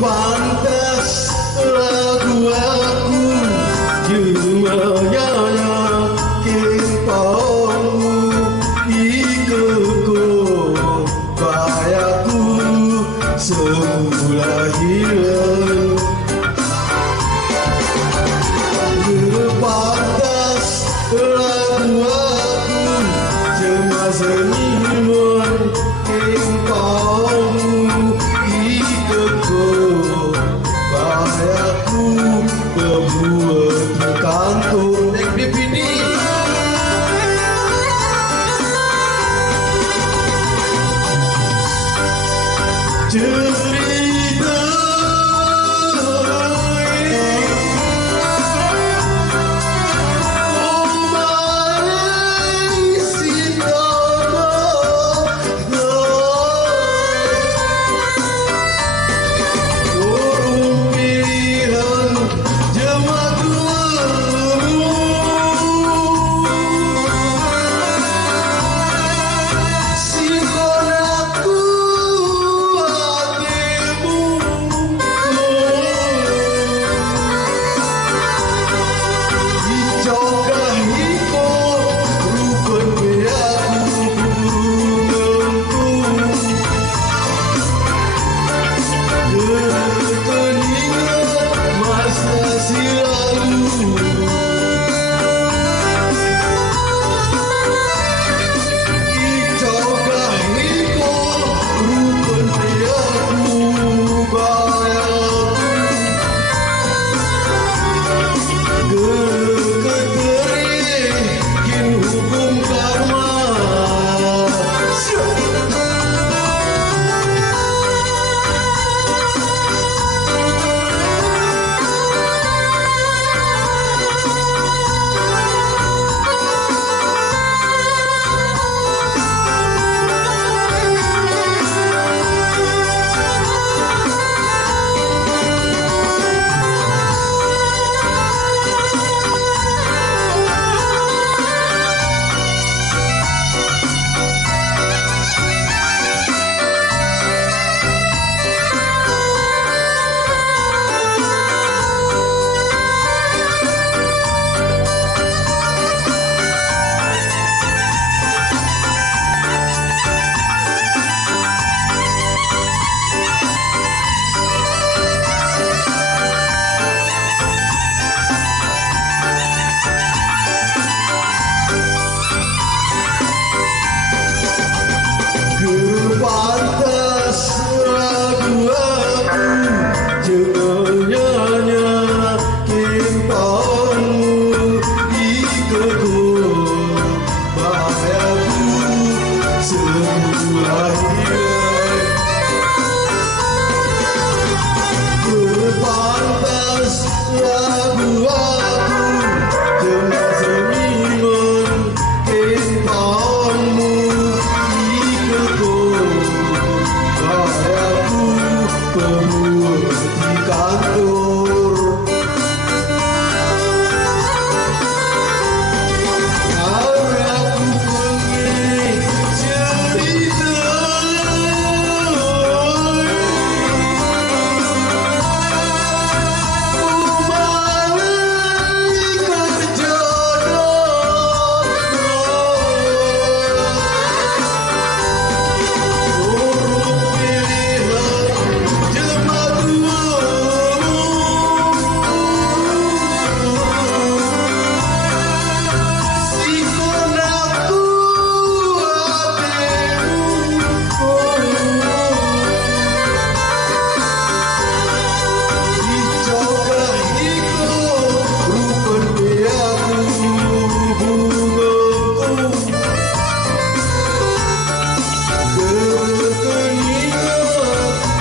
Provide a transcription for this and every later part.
Pantas lagu aku jumanya kimpaumu ikuku bayaku semula hilang pantas lagu aku cuma seniman kimpaumu aku membuat kantung ini cerita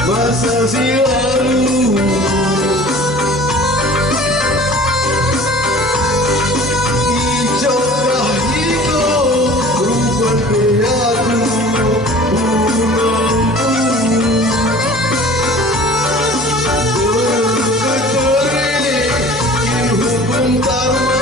masa silalu. Ijo kahiku rupan beaku unangku ketore in hukum karma.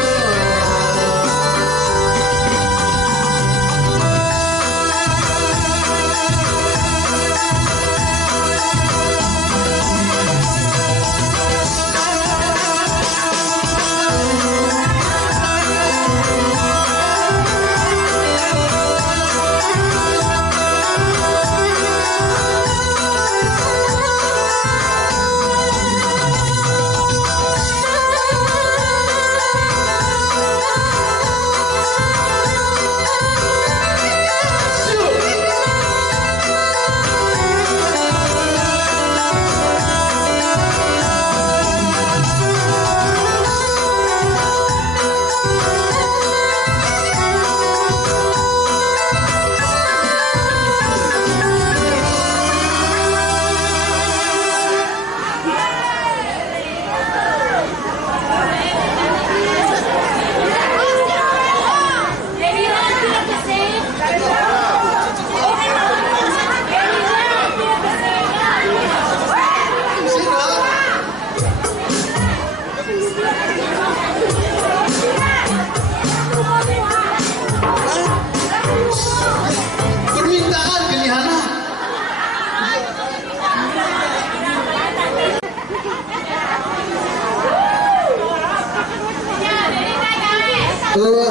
Permintaan Gelihana.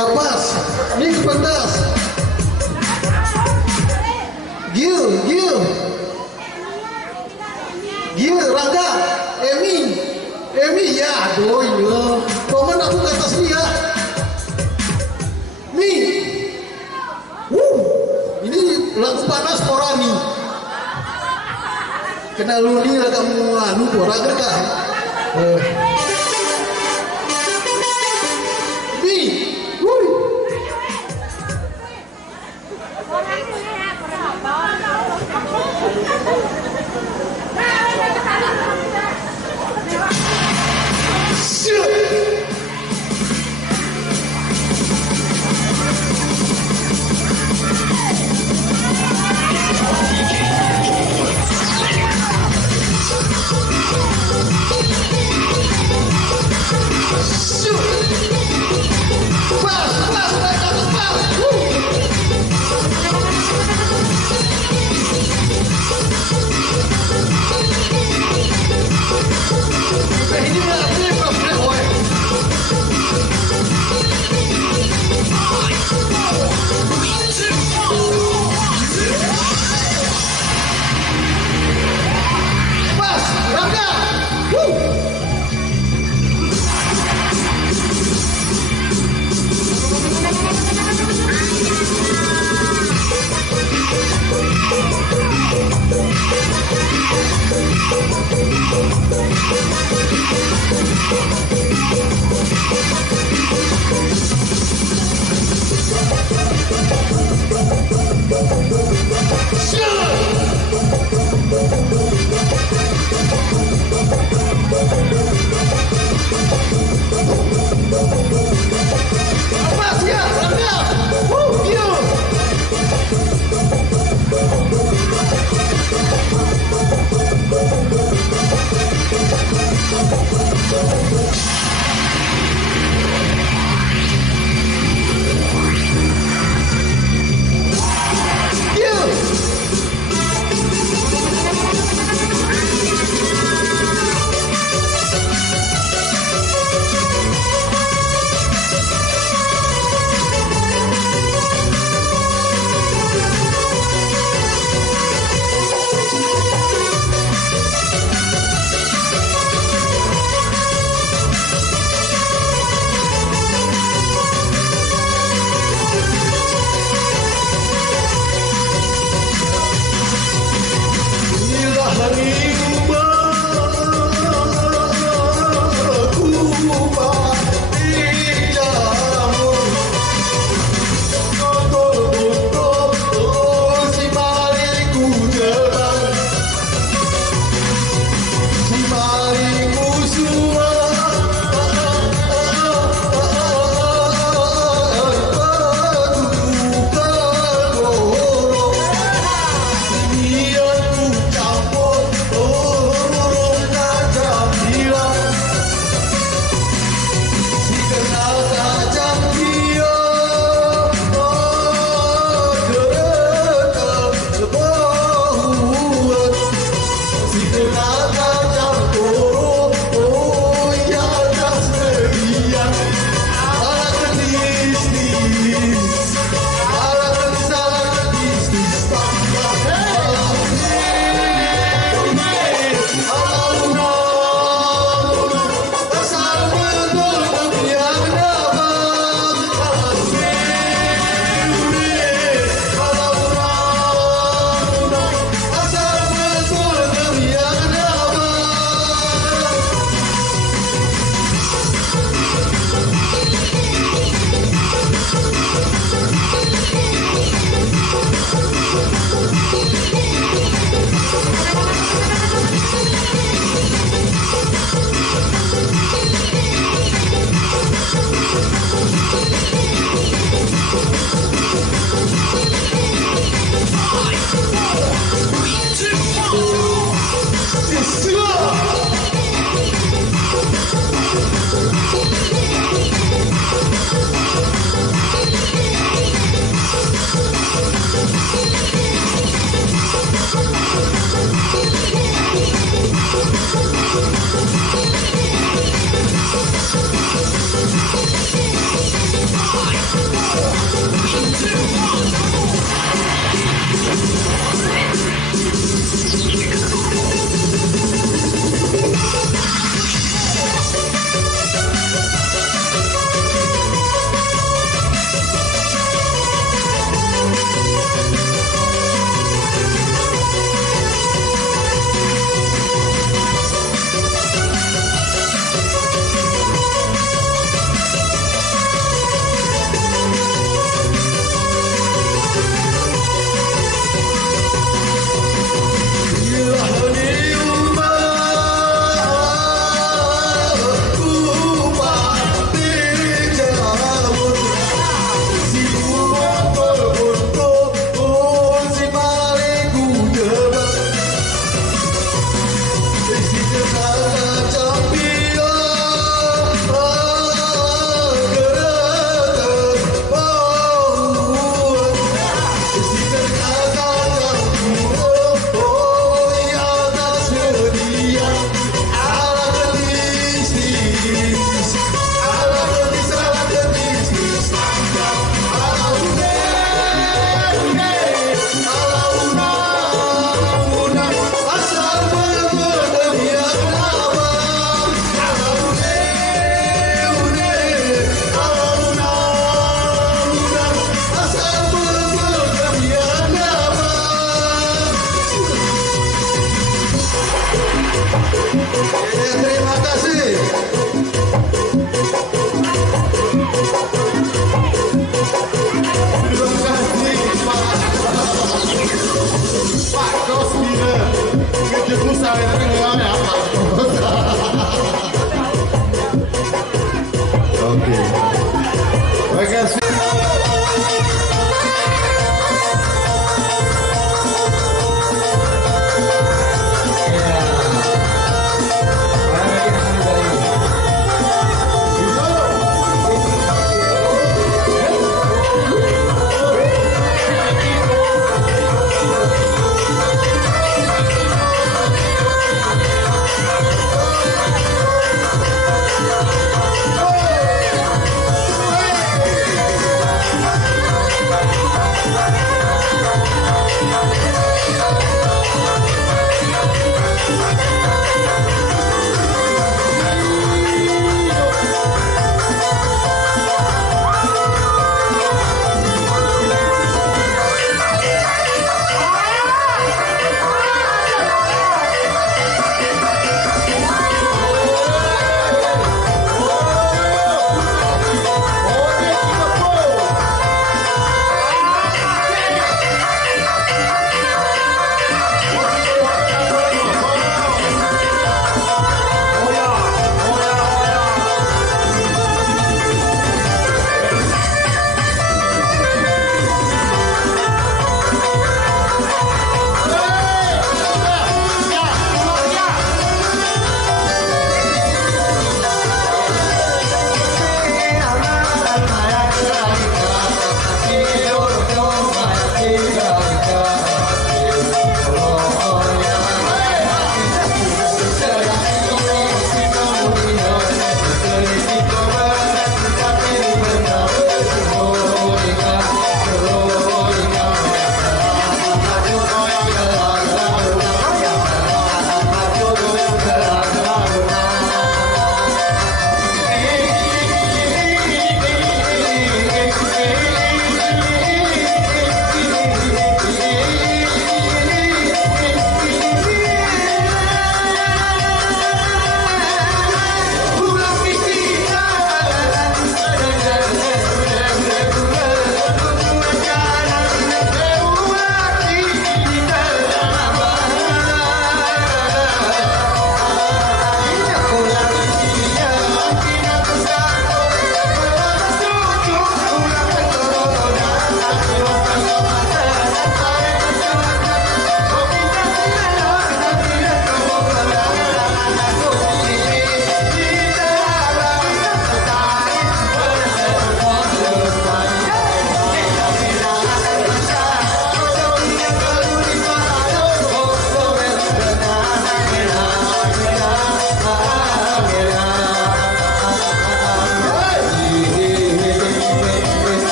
Apas, mix pentas. Gil, Rangga, Emi ya, aduh iya. Komen aku ke atas dia. Nih, ini lagu panas Porani. Kena luni lah kamu anu Poraga kan? Nih,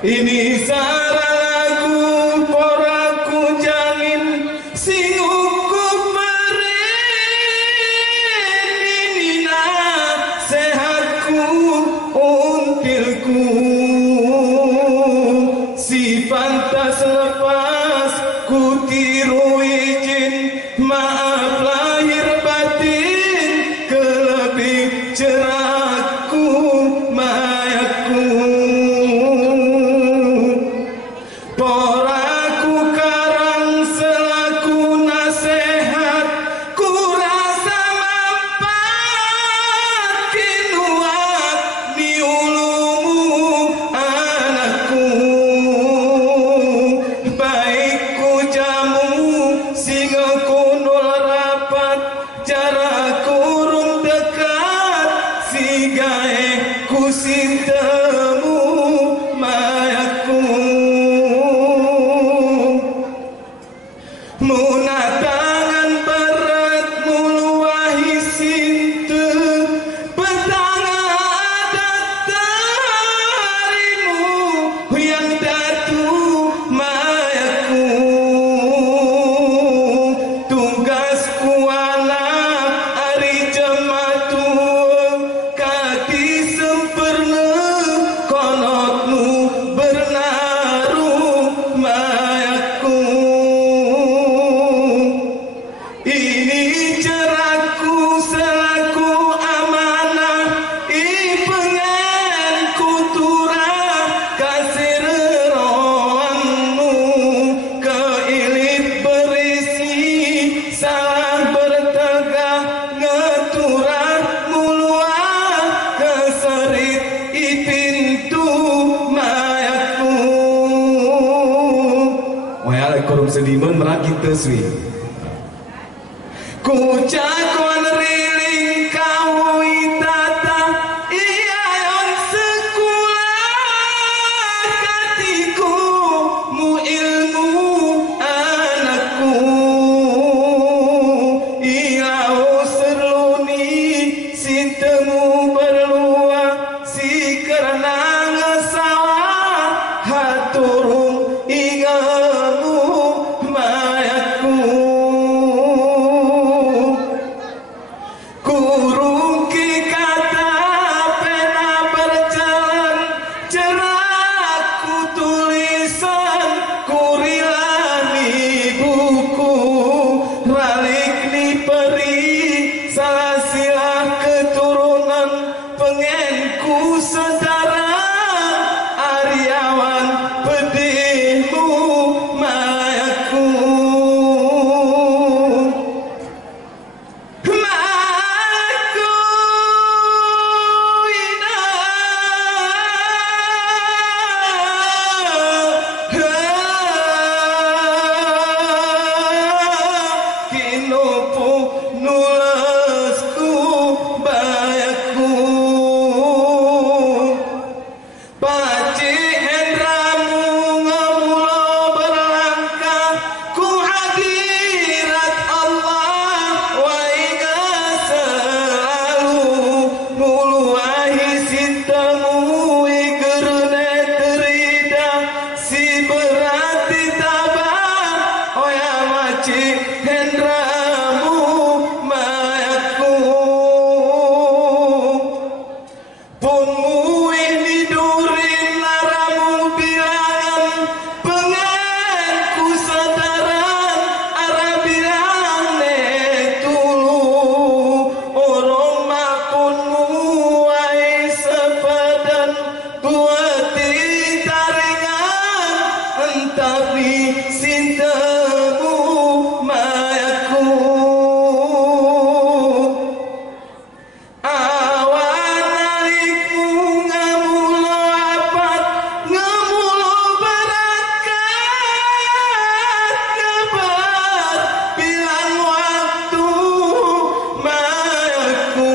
Ini sarangku poraku jalin sing ukup merenina sehatku untilku si pantas lepas ku tiru izin maaf lahir batin kelebih cerahku mayatku. Poraku karang selaku nasihat ku rasa mampat kinuat di ulumu anakku baikku jamu singa kundul rapat jarak kurung dekat si gae ku sintemu mayatku. Muna tangan berat muluahi sinte petanga adat tarimu yang datu mayatku. Tugasku anak hari jematu kati sempurna konotmu bernaruh mayatku. Ini cerahku selaku amanah ipengen kuturah kasih rohanmu keilit berisi salah bertegah ngeturah muluah keserit ipintu mayatku. Waalaikumsalam sediman merakit teswi kucakon riling kau itata iayon sekolah katiku mu haturung ingamu mayaku kurung ki kata pena berjalan cerahku tulisan kurilani buku ralik ni peri salah silah keturunan pengenku sedara Aryawan pedihmu mayaku mayaku kinopo nulasku bayaku Paci hendramu ngemulo berlangkah ku hadirat Allah wa ingat selalu muluahi sintamu igerune terida si berarti tabah oya maci hendramu mayaku pun muih didurin laramu bilangan pengenku sadaran arah bilang tulu orang makun muai sepadan buati taringan entah di sintamu mayaku awan alikmu ngamulo apat ngamulo berakat kabar bilang waktu mayaku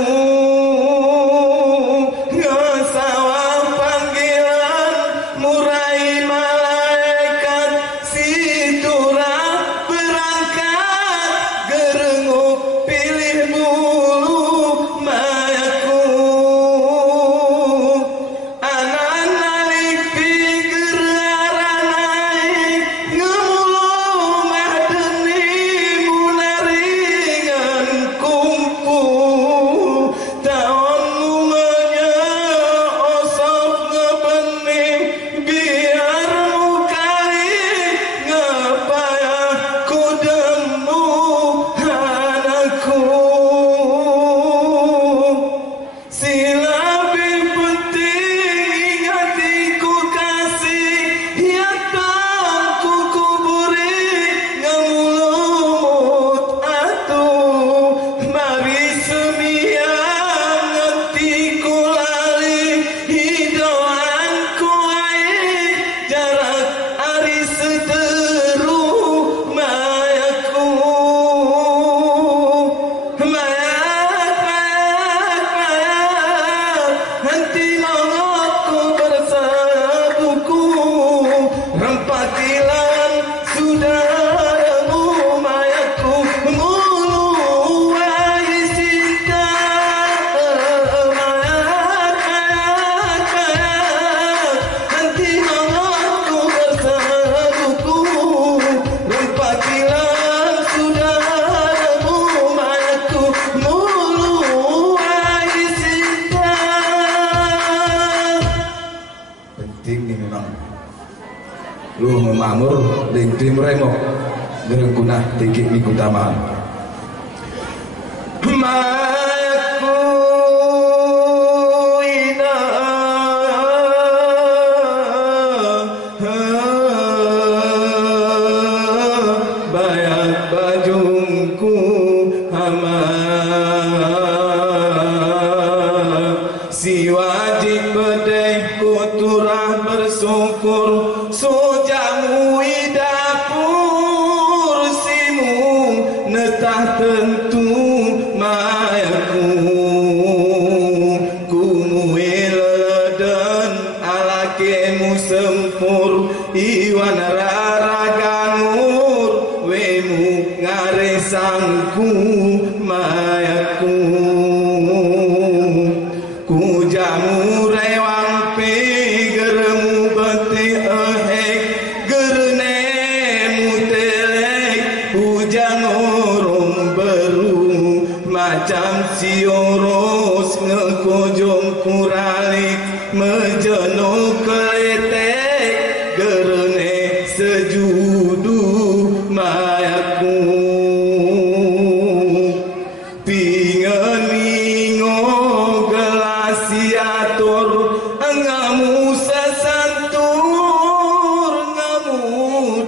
ngesawang panggilan murai malaikat situra berangkat gerenguk pilih bulu mayaku anan nalik piger arah naik ngemulu mahdeni munaringan kumpul tahunmu osok ngebening biar mukali ngapaya kudemu anakku sila lebih penting hatiku kasih ya ku kuburi ngemulumut atuh mari semiang ngetiku lali hidoanku air jarak ari seteru mayaku henti nongotku bersabuku rempatilan saudaramu mayaku muluai cinta henti nongotku bersabuku rempatilan saudaramu mayaku muluai cinta penting nih memang lu memamur di tim remok gerengkunah tinggi minggu tamaan mayaku bayat bajungku hama si wajib bedehku turah bersyukur sojamu idapur simu netah tentu mayaku kumuil dan alakemu sempur iwan raragangur wemu ngaresangku mayaku ku jamu rewang pigermu beti cioros ngekojong kuralik mejeno keletek gerene sejudu mayaku pingeningo gelasiator ngamu sasantur ngamu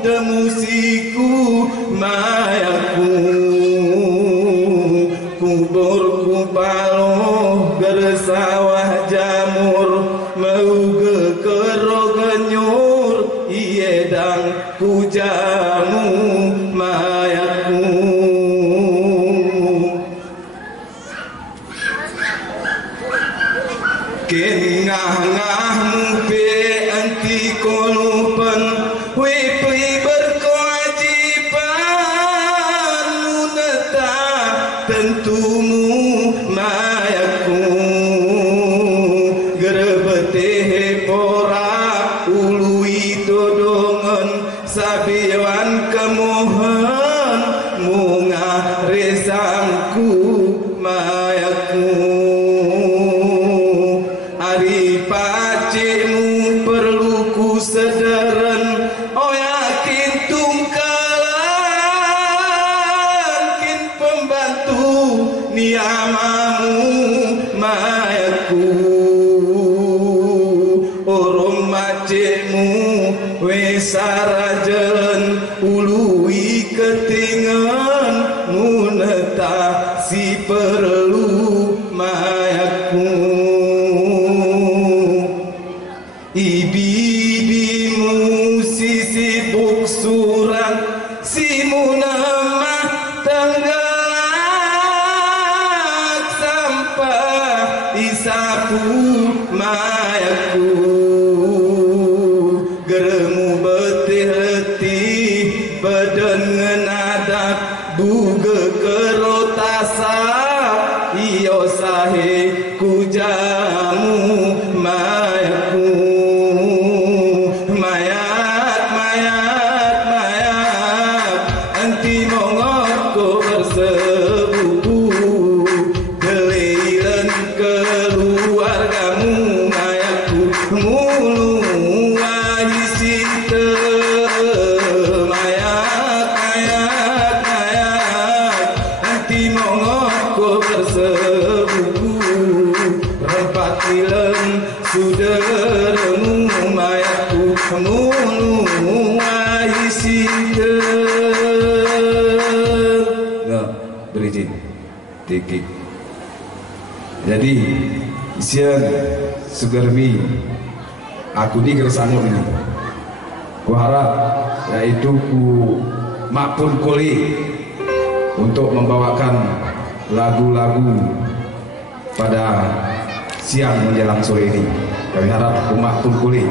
demusiku mayaku kubur kupaloh gersawah jamur mau gekero genyur iedang kujamu mayaku Kengah-ngah mupe anti kolupan Wipli berkewajiban Luneta tentumu mayaku Gerebeteh pora ului dodongan Sabiwan kemohon Munga resangku mayaku Ari pacemu perlu ku sederen Oh yakin tungkalan Kin pembantu niamamu mayaku Orang macemu wesarajen Ului ketingan Muneta si perlu mayaku Ibibimu si sibuk surang si munamah tenggelak sampah isapu mayaku geremu betih letih badan ngenadak buge kerotasa iyo sahe kujamu mayaku bersebuku Geliran keluargamu mayaku Mulu wajisite Mayak, mayak, mayak Nanti mongoko bersebuku Rempatilan suderemu mayaku Mulu wajisite berizin tikik jadi siang sugarmi aku di Gersanur ini ku harap yaitu ku makpun kuli untuk membawakan lagu-lagu pada siang menjelang sore ini kami harap ku makpun kuli